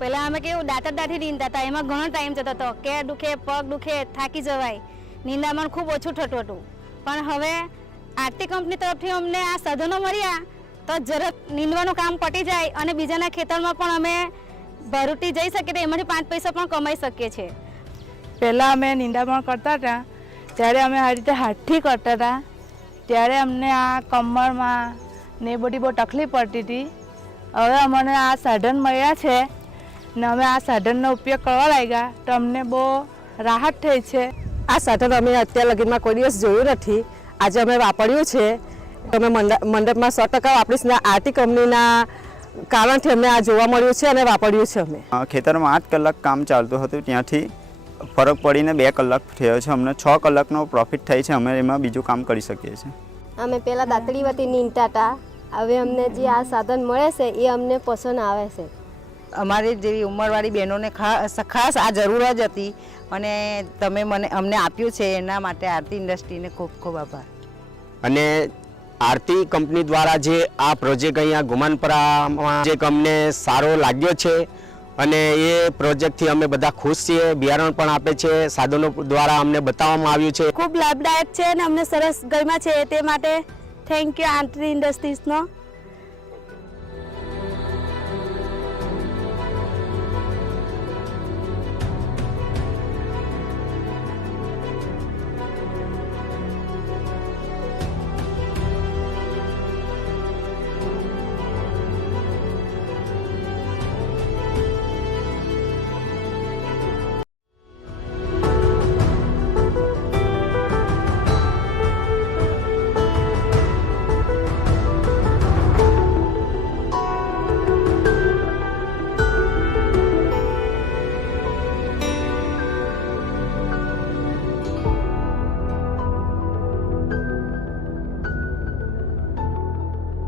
પહેલાં અમે કેવું દાંતી નીંદતા હતા, એમાં ઘણો ટાઈમ જતો હતો, કે દુખે, પગ દુખે, થાકી જવાય, નીંદામાં ખૂબ ઓછું થતું હતું. પણ હવે આરતી કંપની તરફથી અમને આ સાધનો મળ્યા તો ઝડપ નીંદવાનું કામ પતી જાય અને બીજાના ખેતરમાં પણ અમે ભરૂટી જઈ શકીએ તો એમાંથી 5 પૈસા પણ કમાઈ શકીએ છીએ. પહેલાં અમે નીંદામણ કરતા હતા ત્યારે અમે આ રીતે હાથથી કરતા હતા, ત્યારે અમને આ કમરમાં ને એ બધી બહુ તકલીફ પડતી હતી. હવે અમને આ સાધન મળ્યા છે ને અમે આ સાધનનો ઉપયોગ કરવા લાગ્યા તો અમને બહુ રાહત થઈ છે. આ સાધન અમે અત્યાર લગીનમાં કોઈ દિવસ જોયું નથી, આજે અમે વાપર્યું છે. અમે મંડપમાં 100% વાપરીશ ને આરતી કંપનીના કારણથી અમને આ જોવા મળ્યું છે અને વાપર્યું છે. અમે ખેતરમાં 8 કલાક કામ ચાલતું હતું, ત્યાંથી ફરક પડીને 2 કલાક થયો છે. અમને 6 કલાકનો પ્રોફિટ થાય છે. અમે એમાં બીજું કામ કરી શકીએ છીએ. અમે પહેલાં દાંતડીવતી નીંદતા હતા, હવે અમને જે આ સાધન મળે છે એ અમને પસંદ આવે છે. અમારી જેવી ઉંમરવાળી બહેનોને ખાસ આ જરૂર જ હતી અને તમે અમને આપ્યું છે એના માટે આરતી ઇન્ડસ્ટ્રીને ખૂબ ખૂબ આભાર. અને આરતી કંપની દ્વારા જે આ પ્રોજેક્ટ અહીંયા ગુમાનપરામાં જે અમને સારો લાગ્યો છે અને એ પ્રોજેક્ટથી અમે બધા ખુશ છીએ. બિયારણ પણ આપે છે, સાધનો દ્વારા અમને બતાવવામાં આવ્યું છે. ખૂબ લાભદાયક છે અને અમને સરસ ગમ્યા છે, તે માટે થેન્ક યુ આરતી ઇન્ડસ્ટ્રીઝનો.